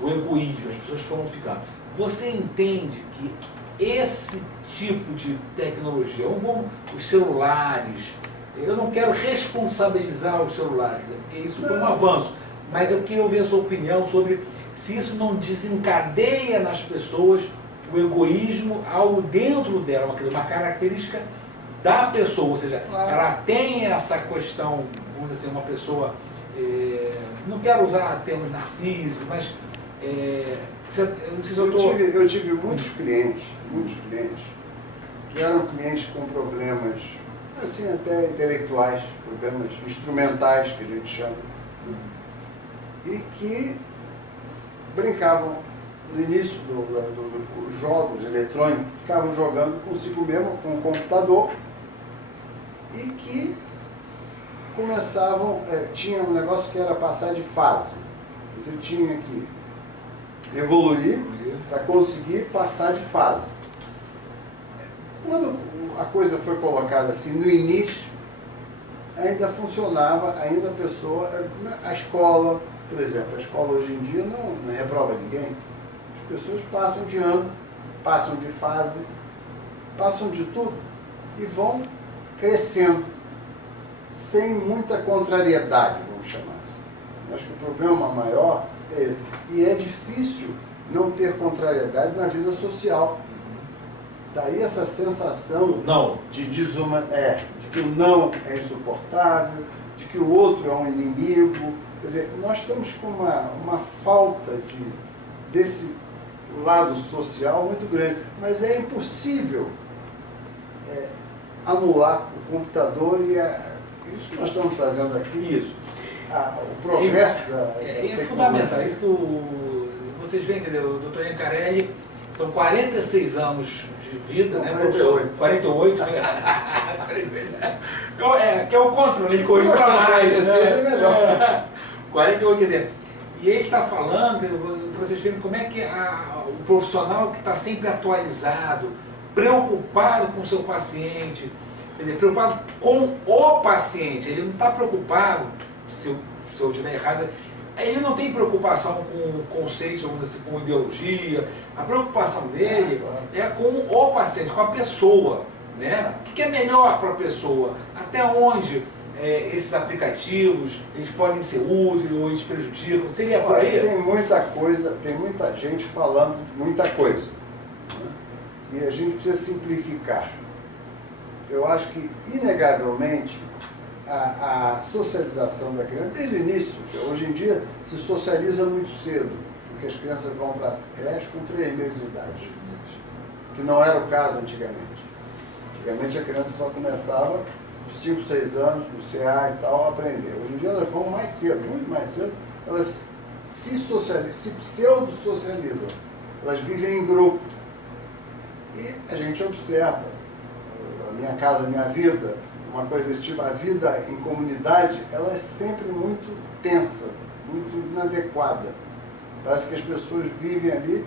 o egoísmo, as pessoas foram ficando. Você entende que esse tipo de tecnologia, os celulares, eu não quero responsabilizar os celulares, porque isso foi um avanço, mas eu queria ouvir a sua opinião sobre se isso não desencadeia nas pessoas o egoísmo, algo dentro dela, uma característica da pessoa, ou seja, ela tem essa questão, vamos dizer assim, uma pessoa, não quero usar termos narcísicos, mas não sei se eu tive muitos clientes que eram clientes com problemas, assim, até intelectuais, problemas instrumentais, que a gente chama, e que brincavam no início dos jogos eletrônicos, ficavam jogando consigo mesmo, com o computador, e que começavam, tinha um negócio que era passar de fase. Você tinha que evoluir para conseguir passar de fase. Quando a coisa foi colocada assim no início, ainda funcionava, ainda a pessoa, a escola, por exemplo, a escola hoje em dia não reprova ninguém. As pessoas passam de ano, passam de fase, passam de tudo e vão crescendo sem muita contrariedade, vamos chamar assim. Acho que o problema maior é esse. E é difícil não ter contrariedade na vida social. Daí essa sensação de que o não é insuportável, de que o outro é um inimigo. Quer dizer, nós estamos com uma falta desse lado social muito grande, mas é impossível anular o computador e isso que nós estamos fazendo aqui. Isso. O progresso da é fundamental. Isso que vocês veem, quer dizer, o Dr. Iancarelli, são 46 anos de vida, né, professor? 48. Que é o controle, ele corrigiu para mais. É melhor. 48, quer dizer, e ele está falando, vocês veem como é que o profissional que está sempre atualizado, preocupado com o seu paciente, quer dizer, preocupado com o paciente, ele não está preocupado, se eu estiver errado, ele não tem preocupação com conceitos, com ideologia, a preocupação dele é com o paciente, com a pessoa, né? O que é melhor para a pessoa, até onde esses aplicativos, eles podem ser úteis ou eles prejudicam, seria por aí? Tem muita coisa, tem muita gente falando muita coisa, né? E a gente precisa simplificar. Eu acho que, inegavelmente, a socialização da criança, desde o início, hoje em dia se socializa muito cedo, porque as crianças vão para a creche com 3 meses de idade, que não era o caso antigamente. Antigamente a criança só começava com 5, 6 anos, no CA e tal, a aprender. Hoje em dia elas vão mais cedo, muito mais cedo, elas se socializam, se pseudo-socializam, elas vivem em grupo. E a gente observa, a Minha Casa Minha Vida, uma coisa desse tipo, a vida em comunidade, ela é sempre muito tensa, muito inadequada. Parece que as pessoas vivem ali,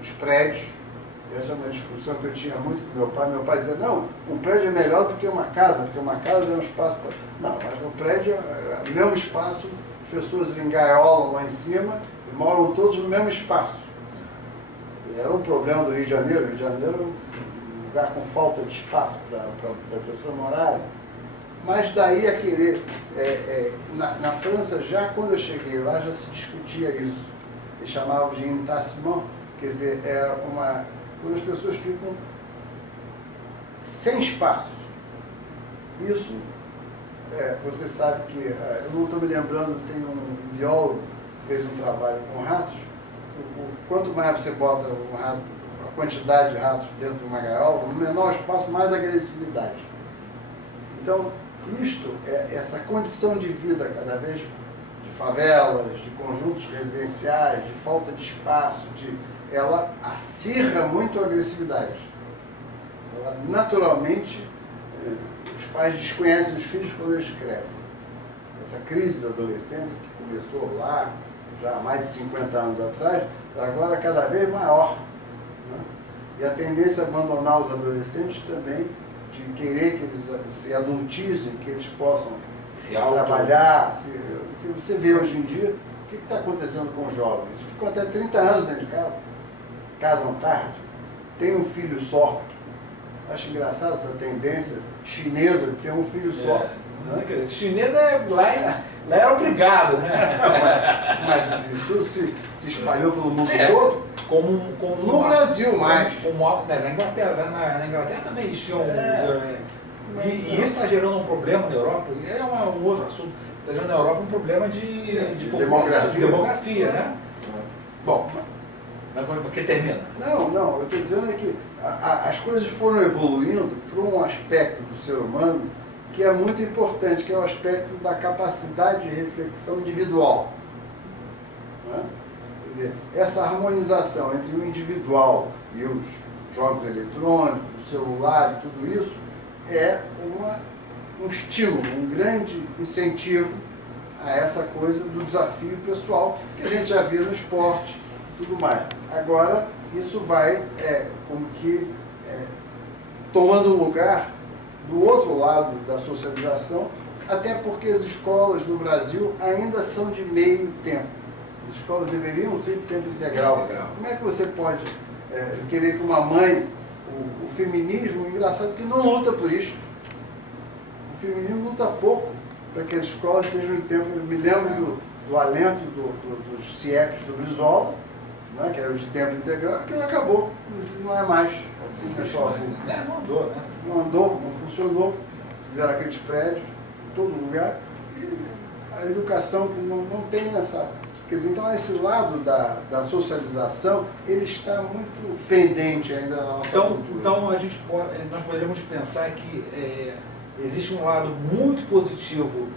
os prédios. Essa é uma discussão que eu tinha muito com meu pai. Meu pai dizia, não, um prédio é melhor do que uma casa, porque uma casa é um espaço para... Não, mas o prédio é o mesmo espaço, as pessoas engaiolam lá em cima e moram todos no mesmo espaço. Era um problema do Rio de Janeiro. O Rio de Janeiro é um lugar com falta de espaço para as pessoas morarem. Mas daí a querer... na França, já quando eu cheguei lá, já se discutia isso. Eles chamavam de entassement, quer dizer, é quando as pessoas ficam sem espaço. Isso, você sabe que, eu não estou me lembrando, tem um biólogo que fez um trabalho com ratos. Quanto mais você bota um rato, a quantidade de ratos dentro de uma gaiola, no menor espaço, mais agressividade. Então, isto, essa condição de vida cada vez de favelas, de conjuntos residenciais, de falta de espaço, ela acirra muito a agressividade. Ela, naturalmente, os pais desconhecem os filhos quando eles crescem. Essa crise da adolescência que começou lá, já há mais de 50 anos atrás, agora cada vez maior. Né? E a tendência a abandonar os adolescentes também, de querer que eles se adultizem, que eles possam trabalhar. O que você vê hoje em dia, o que está acontecendo com os jovens? Eles ficam até 30 anos dentro de casa, casam tarde, têm um filho só. Acho engraçado essa tendência chinesa de ter um filho só. Né? Chinesa lá é obrigado, né? Mas isso se espalhou pelo mundo todo? No Brasil mais. Na Inglaterra também eles tinham... E isso está gerando um problema na Europa, e é um outro assunto. Está gerando na Europa um problema de demografia, né? Bom, mas que termina? Não, eu estou dizendo é que as coisas foram evoluindo para um aspecto do ser humano que é muito importante, que é o aspecto da capacidade de reflexão individual. Né? Quer dizer, essa harmonização entre o individual e os jogos eletrônicos, o celular e tudo isso, é um estímulo, um grande incentivo a essa coisa do desafio pessoal que a gente já via no esporte e tudo mais. Agora, isso vai como que tomando lugar do outro lado da socialização, até porque as escolas no Brasil ainda são de meio tempo. As escolas deveriam ser de tempo integral. Como é que você pode querer que uma mãe, o feminismo, engraçado que não luta por isso. O feminismo luta pouco para que as escolas sejam em tempo. Eu me lembro do alento dos CIEPs do Brizola, né, que era de tempo integral, aquilo acabou, não é mais assim na escola pública. Não andou, né? Não andou, não funcionou, fizeram aqueles prédios em todo lugar, e a educação que não tem essa... Quer dizer, então esse lado da socialização, ele está muito pendente ainda na nossa cultura. Então nós poderíamos pensar que existe um lado muito positivo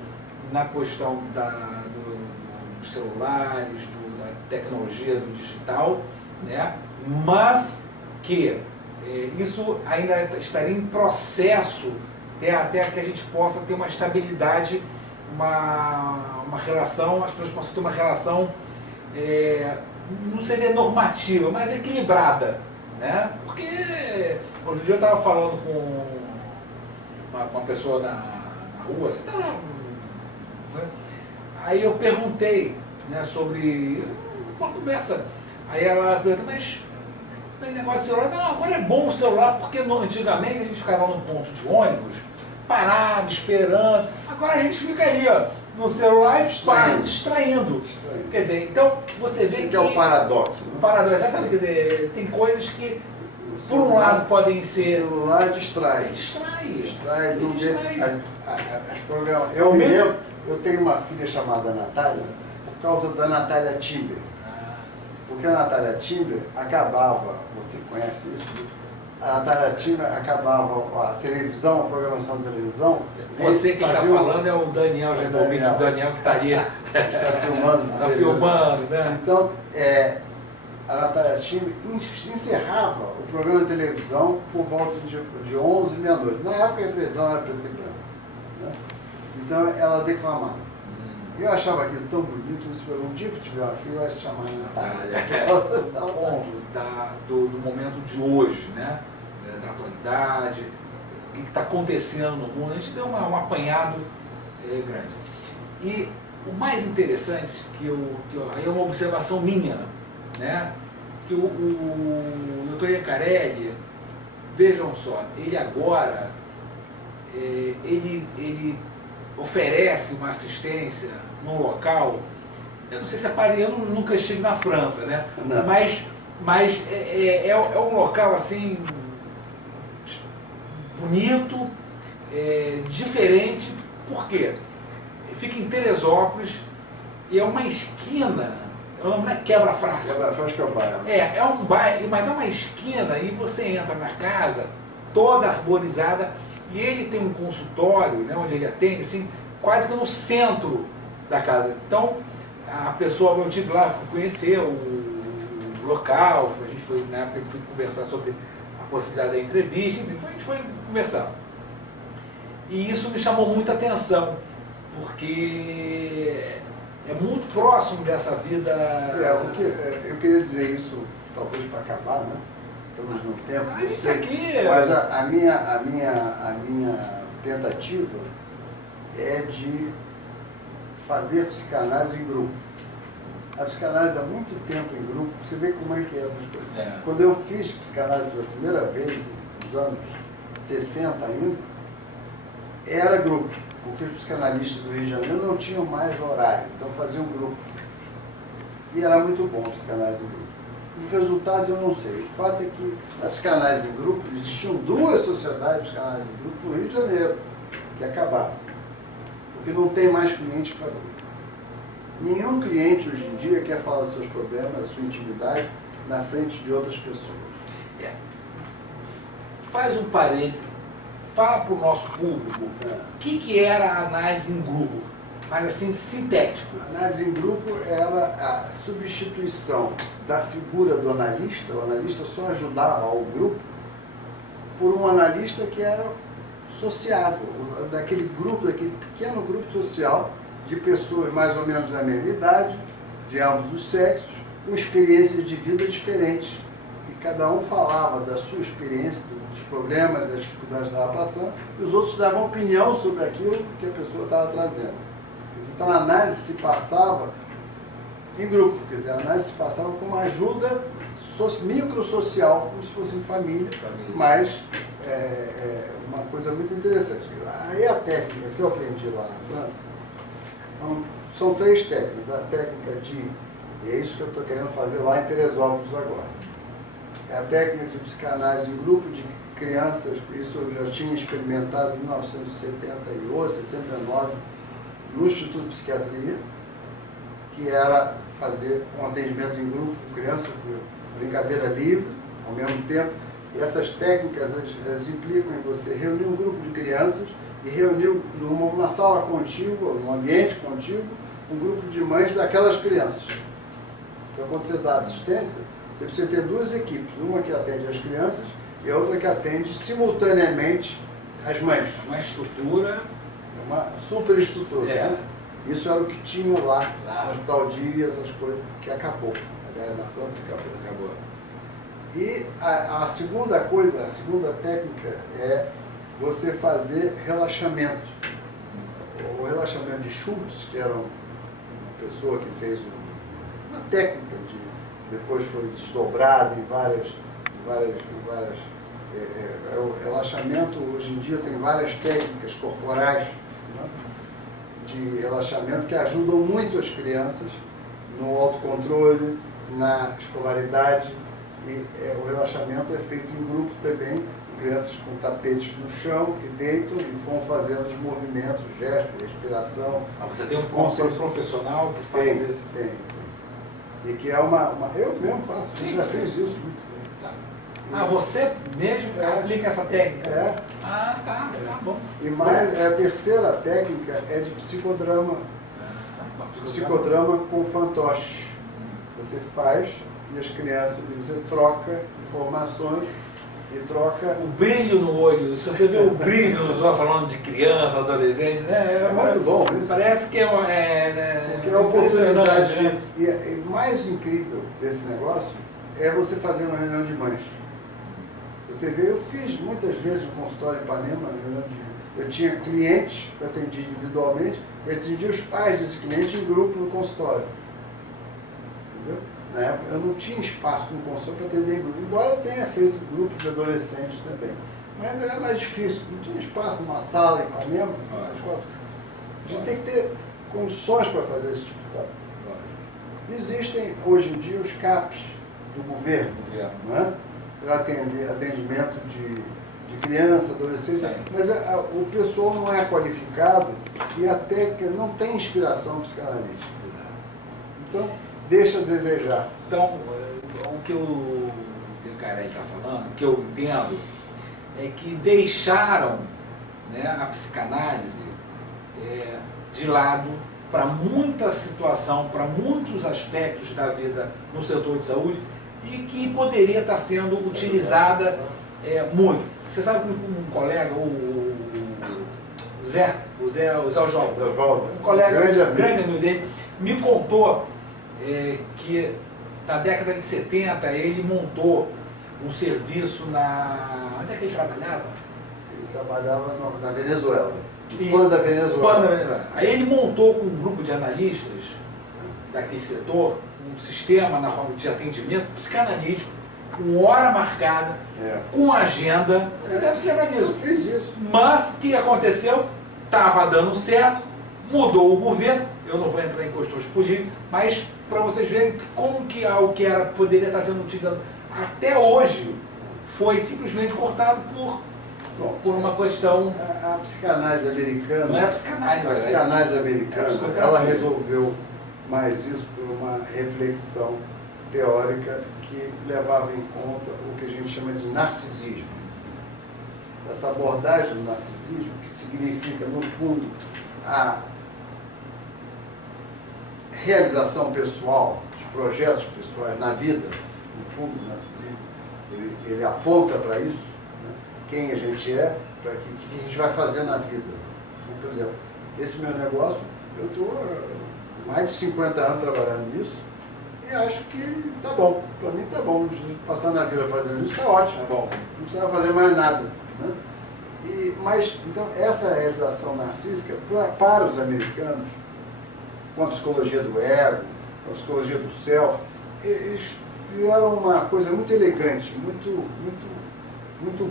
na questão dos celulares, da tecnologia, do digital, né? Mas que isso ainda estaria em processo até que a gente possa ter uma estabilidade, uma relação, as pessoas possam ter uma relação, não seria normativa, mas equilibrada, né? Porque outro dia eu estava falando com uma pessoa na rua, assim, né? Aí eu perguntei, né, sobre uma conversa, aí ela perguntou, mas tem negócio de celular? Não, agora é bom o celular, porque antigamente a gente ficava num ponto de ônibus, parado, esperando. Agora a gente fica ali, ó, no celular e distraindo. Quer dizer, então você vê que... é o paradoxo. Né? O paradoxo, exatamente. Quer dizer, tem coisas que, por um lado, podem ser... O celular distrai. Distrai. As programas... Eu me lembro, eu tenho uma filha chamada Natália, por causa da Natália Timber. Porque a Natália Timber acabava, você conhece isso? A Natália Timber acabava a televisão, a programação de televisão. Você que está falando é o Daniel, já envolvido o Daniel que está ali. Está filmando. Está filmando, né? Então, a Natália Timber encerrava o programa de televisão por volta de 11 e meia-noite. Na época a televisão era preto e branco. Né? Então ela declamava. Eu achava aquilo tão bonito, um dia que tiver uma filha, vai se chamar Natália. Do momento de hoje, né? Da atualidade, o que está acontecendo no mundo, a gente deu um apanhado grande. E o mais interessante, aí é uma observação minha, né? Que o Dr. Iacarelli, vejam só, ele agora, ele oferece uma assistência num local, eu não sei se eu nunca estive na França, né? Não. Mas é um local assim bonito, diferente. Por quê? Fica em Teresópolis e é uma esquina, não é quebra-frasco. Quebra-frasco que é o bairro. É um bairro, mas é uma esquina e você entra na casa toda arborizada e ele tem um consultório, né, onde ele atende, assim, quase que no centro da casa. Então, a pessoa, eu tive lá, fui conhecer o local, a gente foi, na época, fui conversar sobre a possibilidade da entrevista, enfim, a gente foi conversar. E isso me chamou muita atenção, porque é muito próximo dessa vida... Eu queria dizer isso, talvez para acabar, né? Estamos no tempo. Isso aqui... Mas a minha tentativa é de fazer psicanálise em grupo. A psicanálise há muito tempo em grupo, você vê como é que é essas coisas. Quando eu fiz psicanálise pela primeira vez, nos anos 60 ainda, era grupo, porque os psicanalistas do Rio de Janeiro não tinham mais horário, então faziam grupo. E era muito bom a psicanálise em grupo. Os resultados eu não sei. O fato é que na psicanálise em grupo, existiam 2 sociedades de psicanálise em grupo no Rio de Janeiro, que acabaram. Porque não tem mais cliente para grupo. Nenhum cliente hoje em dia quer falar dos seus problemas, da sua intimidade, na frente de outras pessoas. Faz um parênteses, fala para o nosso público o que era a análise em grupo, mas assim, sintético. A análise em grupo era a substituição da figura do analista, o analista só ajudava ao grupo, por um analista que era sociável, daquele pequeno grupo social, de pessoas mais ou menos da mesma idade, de ambos os sexos, com experiências de vida diferentes. E cada um falava da sua experiência, dos problemas, das dificuldades que estava passando, e os outros davam opinião sobre aquilo que a pessoa estava trazendo. Então a análise se passava em grupo, quer dizer, a análise se passava com uma ajuda microsocial, como se fosse em família, mas uma coisa muito interessante. Aí a técnica que eu aprendi lá na França, são 3 técnicas. A técnica de, e é isso que eu estou querendo fazer lá em Teresópolis agora, é a técnica de psicanálise em grupo de crianças, isso eu já tinha experimentado em 1978, 79, no Instituto de Psiquiatria, que era fazer um atendimento em grupo com crianças, com brincadeira livre, ao mesmo tempo. E essas técnicas, elas implicam em você reunir um grupo de crianças e reunir numa sala contígua, num ambiente contíguo, um grupo de mães daquelas crianças. Então, quando você dá assistência, você precisa ter 2 equipes, uma que atende as crianças e outra que atende simultaneamente as mães. Uma estrutura... Uma superestrutura. Né? Isso era o que tinha lá no Hospital Dias, as coisas que acabou. Aliás, na França acabou. E a segunda coisa, a segunda técnica é você fazer relaxamento. O relaxamento de Schultz, que era uma pessoa que fez uma técnica, depois foi desdobrada em várias o relaxamento, hoje em dia tem várias técnicas corporais, né, de relaxamento que ajudam muito as crianças no autocontrole, na escolaridade, e o relaxamento é feito em grupo também, crianças com tapetes no chão, que deitam e vão fazendo os movimentos, gestos, respiração. Você tem um profissional que faz isso? Tem. E que é eu mesmo faço, eu já fiz isso muito bem. Tá. você mesmo aplica essa técnica? Tá bom. E mais, a terceira técnica é de psicodrama. Psicodrama com fantoche. Você faz e as crianças, você troca informações e troca... O brilho no olho, se você vê o brilho, nós vamos falando de criança, adolescente, né? É muito bom isso. Parece que porque a oportunidade, né? E mais incrível desse negócio é você fazer uma reunião de mães. Você vê, eu fiz muitas vezes no consultório Ipanema, eu tinha clientes, eu atendi individualmente, eu atendi os pais desse cliente em grupo no consultório. Entendeu? Na época eu não tinha espaço no consultório para atender em grupo, embora eu tenha feito grupos de adolescentes também. Mas ainda era mais difícil, não tinha espaço numa sala em Ipanema, a gente tem que ter condições para fazer esse tipo de trabalho. Existem hoje em dia os CAPs do governo, né? Para atendimento de criança, adolescência, mas o pessoal não é qualificado e a técnica não tem inspiração psicanalítica. Então, deixa a desejar. Então, o que o Carey está falando, o que eu entendo, é que deixaram, né, a psicanálise de lado para muita situação, para muitos aspectos da vida no setor de saúde, e que poderia estar sendo utilizada muito. Você sabe que um colega, o Zé Oswaldo, um colega, grande amigo dele, me contou que na década de 70 ele montou um serviço na... Onde é que ele trabalhava? Ele trabalhava na Venezuela. Quando da Venezuela. Aí ele montou com um grupo de analistas daquele setor um sistema de atendimento psicanalítico, com hora marcada, com agenda. Você deve se lembrar disso. Eu fiz isso. Mas o que aconteceu? Estava dando certo, mudou o governo. Eu não vou entrar em questões políticas, mas para vocês verem como que algo que poderia estar sendo utilizado até hoje foi simplesmente cortado por uma questão... A psicanálise americana... Não é a psicanálise, a psicanálise americana, ela resolveu mais isso por uma reflexão teórica que levava em conta o que a gente chama de narcisismo. Essa abordagem do narcisismo, que significa, no fundo, a realização pessoal, os projetos pessoais na vida, no fundo, o narcisismo, ele aponta para isso, né? Quem a gente é, para o que a gente vai fazer na vida. Então, por exemplo, esse meu negócio, eu estou mais de 50 anos trabalhando nisso e acho que está bom. Para mim está bom. Passar na vida fazendo isso está ótimo. Tá bom. Não precisa fazer mais nada. Né? Mas, então, essa realização narcísica, para os americanos, com a psicologia do ego, com a psicologia do self, eles fizeram uma coisa muito elegante, muito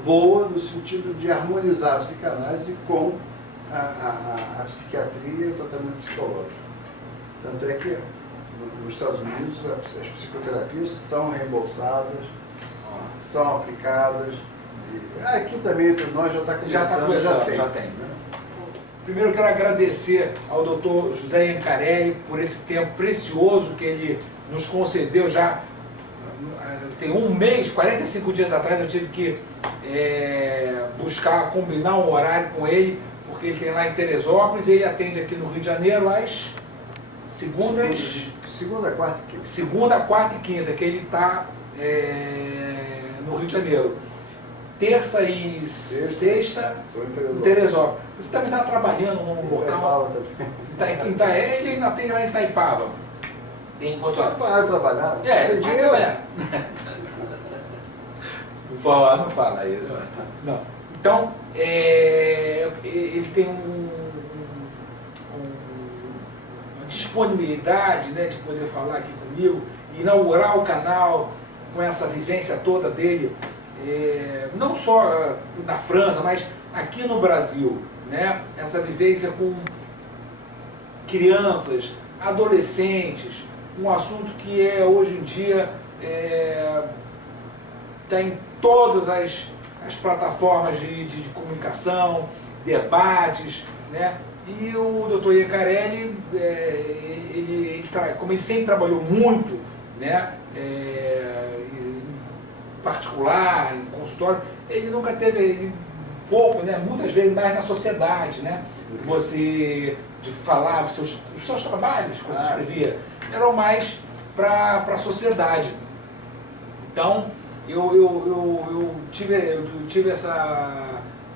boa, no sentido de harmonizar a psicanálise com a psiquiatria e o tratamento psicológico. Tanto é que nos Estados Unidos as psicoterapias são reembolsadas, são aplicadas. Aqui também entre nós já está começando, já tem. Né? Primeiro eu quero agradecer ao Dr. José Iancarelli por esse tempo precioso que ele nos concedeu já. Tem um mês, 45 dias atrás, eu tive que combinar um horário com ele, porque ele tem lá em Teresópolis e ele atende aqui no Rio de Janeiro às segunda, quarta e quinta. Segunda, quarta e quinta, que ele está no Rio de Janeiro. Terça e sexta em Teresópolis. Você também está trabalhando num local. Ele ainda tem lá em Itaipava. Tem Não parar de trabalhar. Tem dinheiro. Não fala isso. Não. Então, ele tem uma disponibilidade, né, de poder falar aqui comigo, inaugurar o canal com essa vivência toda dele, não só na França, mas aqui no Brasil, né, essa vivência com crianças, adolescentes, um assunto que hoje em dia está em todas as plataformas de comunicação, debates, né? E o Dr. Iancarelli, como ele sempre trabalhou muito, né, em particular, em consultório, ele nunca teve pouco, né, muitas vezes mais na sociedade, né? De falar os seus trabalhos que você escrevia, eram mais para a sociedade. Então, eu tive essa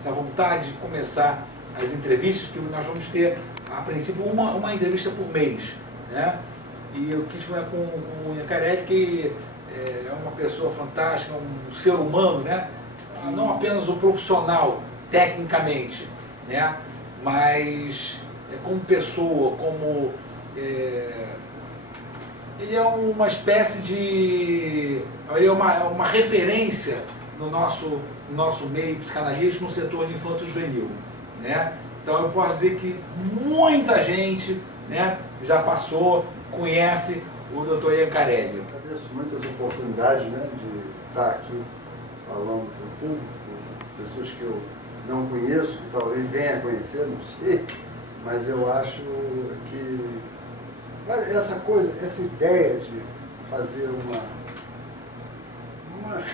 vontade de começar as entrevistas, que nós vamos ter, a princípio, uma entrevista por mês, né? E eu quis falar com o Iancarelli, que é uma pessoa fantástica, um ser humano, né? Não apenas um profissional, tecnicamente, né? Mas como pessoa, como... ele é uma espécie de... Ele é uma referência no nosso meio psicanalítico no setor de infanto-juvenil, né? Então eu posso dizer que muita gente, né, já passou, conhece o Dr. Iancarelli. Eu agradeço muitas oportunidades, né, de estar aqui falando para o público, pessoas que eu não conheço, que talvez venha a conhecer, não sei, mas eu acho que essa ideia de fazer uma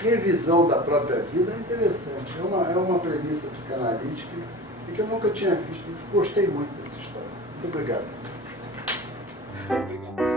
revisão da própria vida é interessante, é uma premissa psicanalítica e que eu nunca tinha visto, gostei muito dessa história. Muito obrigado. Obrigado.